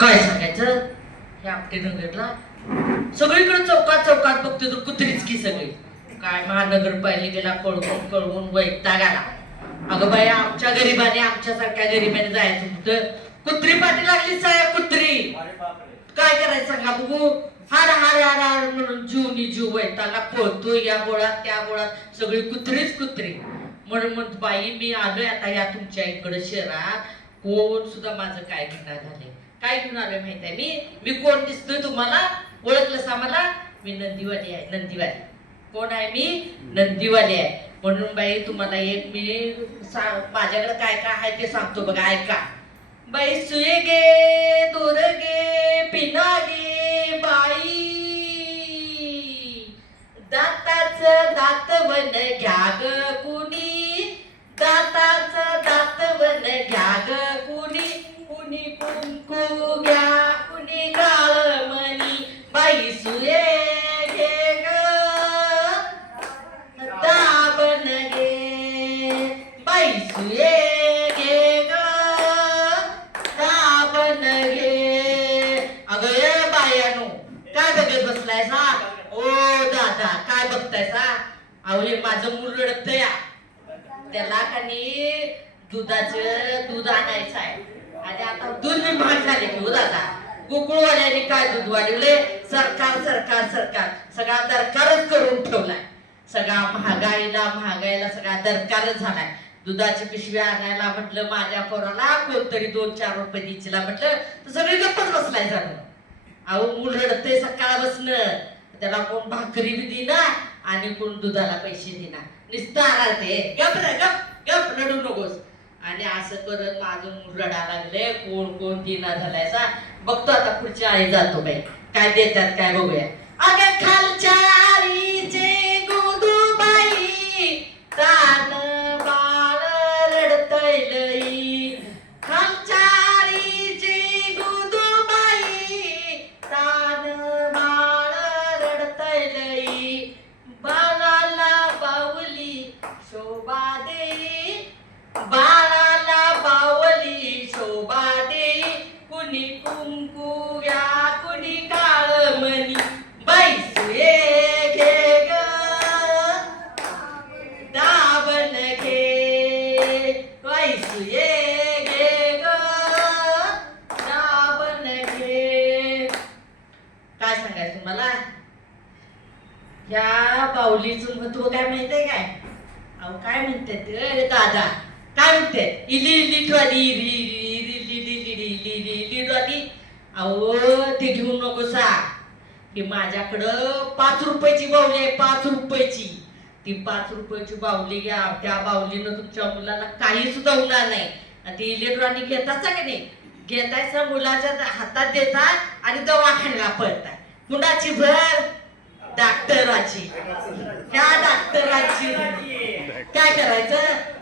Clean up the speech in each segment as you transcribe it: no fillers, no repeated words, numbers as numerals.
काय सांगायचं हे आपटे नगरला सगळीकडे चौकात चौकात बघते तर कुत्रीच की सगळी. काय महानगरपालिकेला कळवून कळवून वैताग आला. अगं बाई आमच्या गरीबाने आमच्यासारख्या गरीबाने जायचं कुठं? कुत्री पाठी लागली साहेब कुत्री. काय करायचं सांगा बघू. हाड हाड हाड हाड म्हणून जीवनी जीव वैतागला पळतो या गोळात त्या गोळात सगळी कुत्रीच कुत्री. म्हणून म्हणतो बाई मी आलोय आता या तुमच्या इकडे शहरात. कोण सुद्धा माझं काय घेणार झालंय. काय घेऊन आलोय माहित आहे मी कोण दिसतोय तुम्हाला? ओळखलंस आम्हाला? मी नंदीवाली आहे नंदीवाली. कोण आहे मी? नंदीवाली आहे. म्हणून बाई तुम्हाला एक मी माझ्याकडे काय काय आहे ते सांगतो बघा ऐका. बाई सुये गे दूर गे पिना गे बाई दाताच दातवन घ्या ग कुणी दाताच दातवन घ्या ग कुणी कुणी कुंकू घ्या कुणी काळमणी बाई सुये घे ग दाबन गे बाई सुये घे ग दाबन गे. अगं ये बायानो काय बघत बसलाय सा? ओ दादा काय बघताय सा? अहो हे माझं मूल रडत या त्याला कानी दुधाचं दूध आणायचं आहे. आणि आता दूध मी महाग झाले की हो दादा. गोकुळवाल्याने काय दूध वाढवले? सरकार सरकार सरकार सगळा दरकारच करून ठेवलाय. सगळा महागाईला सगळा दरकारच झालाय. दुधाची पिशवी आणायला म्हटलं माझ्या पोराला कोणतरी 2-4 रुपये द्यायला म्हटलं तर सगळे गप्पच बसलाय झालं. अहो मूल रडते सकाळ बसणं त्याला कोण भाकरी बी देना आणि कोण दुधाला पैसे देना नुसतं आराते गप रे गप गप रडू नकोस. आणि असं करत माझं मूल रडा लागले. कोण देना झालायचा बघतो आता पुढच्या आई जातो बाई काय देतात काय बघूया. अगं खालच्या आईचे गोदूबाई तान बाळ रडतय लई. खालच्या आईचे गोदूबाई तान बाळ रडतय लई. बाळाला बावली शोभा देई बाळाला बावली शोभा देई कुणी कुंकू घ्या कुणी काळमणी बाई सुये घे ग दाबन घे बाई सुये घे ग दाबन घे. काय सांगायचं तुम्हाला? या बावलीचं महत्व काय माहितीये काय? अहो काय म्हणतात रे दादा काय म्हणतात? इली इली ट्वाली इली. अहो ते घेऊ नको सा. की माझ्याकडं 5 रुपयाची बावली आहे 5 रुपयाची. ती 5 रुपयाची बावली घ्या. त्या बावलीनं तुमच्या मुलाला काही सुद्धा होणार नाही. आणि ती इलेक्ट्रॉनिक घेतात का नाही? घेतायचा मुलाच्या हातात देतात आणि दवाखान्याला पळताय. कुणाची भर? डॉक्टराची. त्या डॉक्टराची काय करायचं?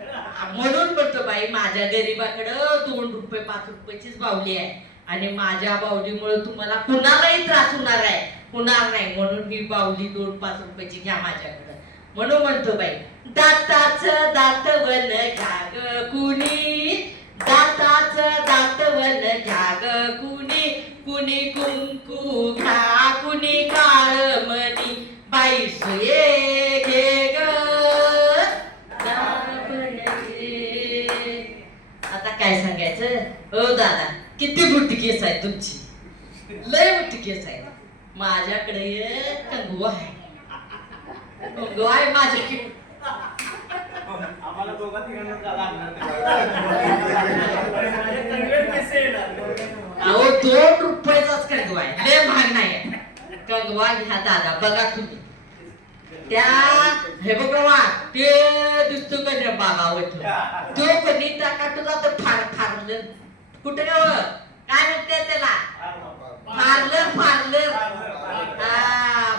म्हणून म्हणतो बाई माझ्या गरीबाकडं 2 रुपये 5 रुपयाचीच बावली आहे. आणि माझ्या बावलीमुळे तुम्हाला कुणालाही त्रास होणार आहे होणार नाही. म्हणून ही बावली 2-5 रुपयाची घ्या माझ्याकडं. म्हणून म्हणतो बाई दाताच दातवन घ्या ग कुणी दाताच दातवन घ्या ग कुणी कुणी कुंकू घ्या कुणी काळमणी बाई सुये घे ग दाबन घे. आता काय सांगायचं? ओ दादा किती मोठी केस आहे तुमची. लय मोठी केस आहे. माझ्याकडे कंगवा आहे. कंगवा आहे माझ्याकडे. अहो 2 रुपयाचाच कंगवा आहे. लय महाग नाही आहे. कंगवा घ्या दादा बघा तुम्ही. त्या हे बघा ते दिसतो का रे बाबा वैठून तो कधी टाका तुझा तर फारलं कुठे गाव काय म्हणते त्याला? फारलं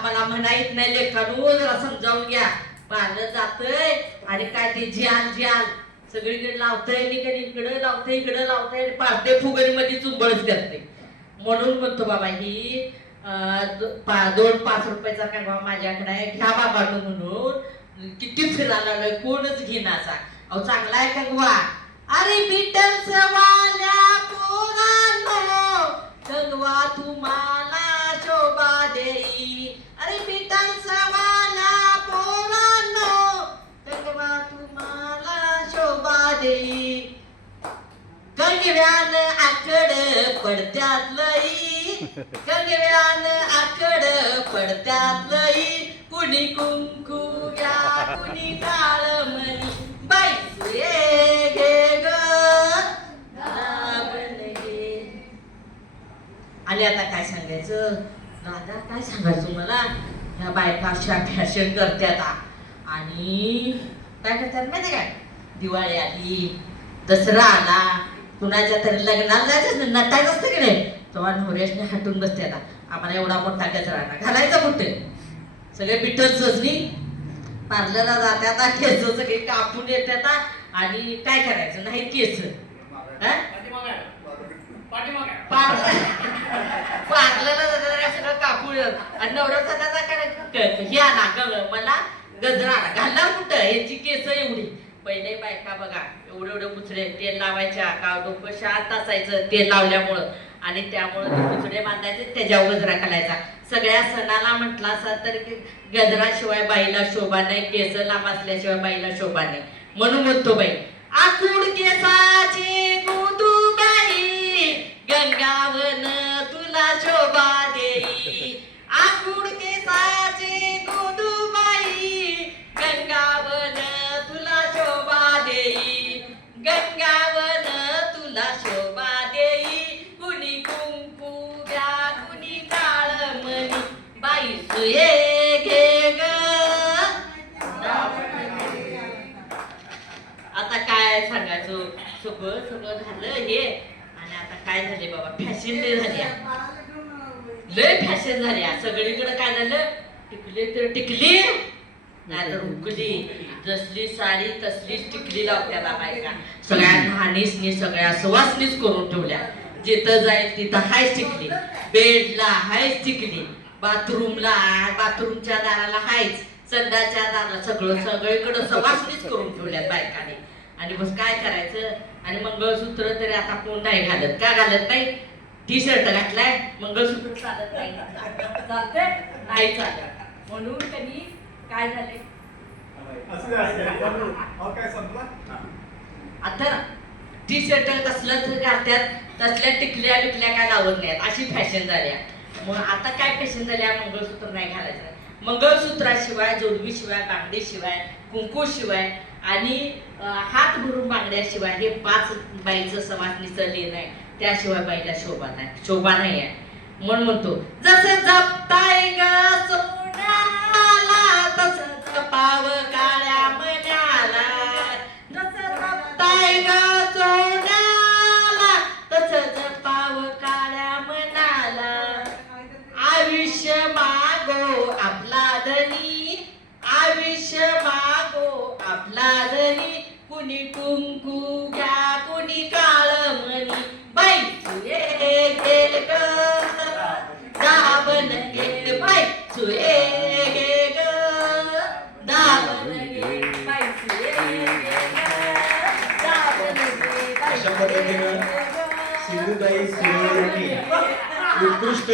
मला म्हणायत नाही लेखानू जरा समजावून घ्या. पार्लर जातय आणि काय ते ज्याल सगळीकडे लावतंय इकडे लावतंय इकडे लावतंय पाडते फुगडीमध्ये चुंबळच करते. म्हणून म्हणतो बाबा ही 2-5 रुपयाचा कंगवा माझ्याकडे आहे घ्या बाबा म्हणून. किती फिरायला कोणच घेण्याचा. अहो चांगला आहे कंगवा. अरे बिटल्स वाल्या पोरा कंगव्यान आकड पडत्यात लई, कंगव्यान आकड पडत्यात लई, कुणी कुंकू घ्या कुणी काळमणी, बाई सुये घे ग दाबण घे. आणि आता काय सांगायचं दादा, काय सांगायचं मला. ह्या बायका अशा फॅशन करतात आणि काय करतात माहिती काय, दिवाळी आली, दसरा आला, कुणाच्या तरी लग्नाला जायचं नटायचं असतं की नाही, तेव्हा नवऱ्याने हटून बसते. आता आम्हाला एवढा मोठा गजरा घालायचा कुठे, सगळे बिटर सजनी पार्लरला जात्यात, केस सगळे कापून येतात आणि काय करायचं नाही केस पार्लरला जातात सगळं कापून आणि नवरा करायचं हे आला मला गजरा घालणार कुठं, याची केस एवढी. पहिले बायका बघा एवढे एवढे बुचडे तेल लावायच्या का डोकं शांत असायचं तेल लावल्यामुळं, आणि त्यामुळं ते बुचडे बांधायचे त्याच्यावर गजरा घालायचा. सगळ्या सणाला म्हटलं असं तर गजराशिवाय बाईला शोभा नाही, केस लांब असल्याशिवाय बाईला शोभा नाही. म्हणून म्हणतो बाई आकुड केसाची गुदूबाई, गंगावन तुला शोभा देई, आकुड केसाची गुदूबाई, गंगावन तुला शोभा देई, गंगावन तुला शोभा देई, कुणी कुंकू घ्या कुणी काळमणी, बाई सुये घे ग. आता काय सांगायचं, सगळं सगळं झालं हे. आणि आता काय झाले बाबा, फॅशन लय झाली, लय फॅशन झाली. सगळीकडे काय झालं, टिकली तर टिकली नाही तर उकली, जसली साडी तसलीच टिकली लावत्याला बायका. सगळ्या घाणीसनी सगळ्या सुवासनीच करून ठेवल्या. जिथं जाईल तिथं हायच टिकली, बेडला हायच टिकली, बाथरूमला बाथरूमच्या दाराला हायच, संडाच्या दाराला सगळं सगळीकडं सुवासनीच करून ठेवल्यात बायकाने. आणि बस काय करायचं. आणि मंगळसूत्र तरी आता कोण नाही घालत, का घालत नाही, टी शर्ट घातलाय मंगळसूत्र चालत नाही, चालतंय नाही चालत. म्हणून कधी काय झाले आता टी शर्ट तसलंच घालत्यात, तसल्या टिकल्या बिकल्या काय लावत नाहीत, अशी फॅशन झाल्या. मग आता काय फॅशन झाल्या, मंगळसूत्र नाही घालायचं. मंगळसूत्राशिवाय, जोडवीशिवाय, बांगडीशिवाय, कुंकूशिवाय आणि हात भरून बांगड्याशिवाय हे 5 बाईचं समाजनीचं लेण आहे, त्याशिवाय बाईला शोभा नाही, शोभा नाही आहे. म्हणून म्हणतो जसं जपताय ग सोन्याला तसं जपाव काळ्या मनाला, जसं जपताय ग सोन्याला तसं जपाव काळ्या मनाला, आयुष्य मागो आपला धनी, आयुष्य मागो आपला धनी, कुणी कुंकू घ्या कुणी काळमणी, बाई सुये घे ग दाबण घे, बाई सुये घे ग दाबण घे, बाई सुये घे ग दाबण घे. अशा पद्धतीनं सिंधुताई सिंधुताई उत्कृष्ट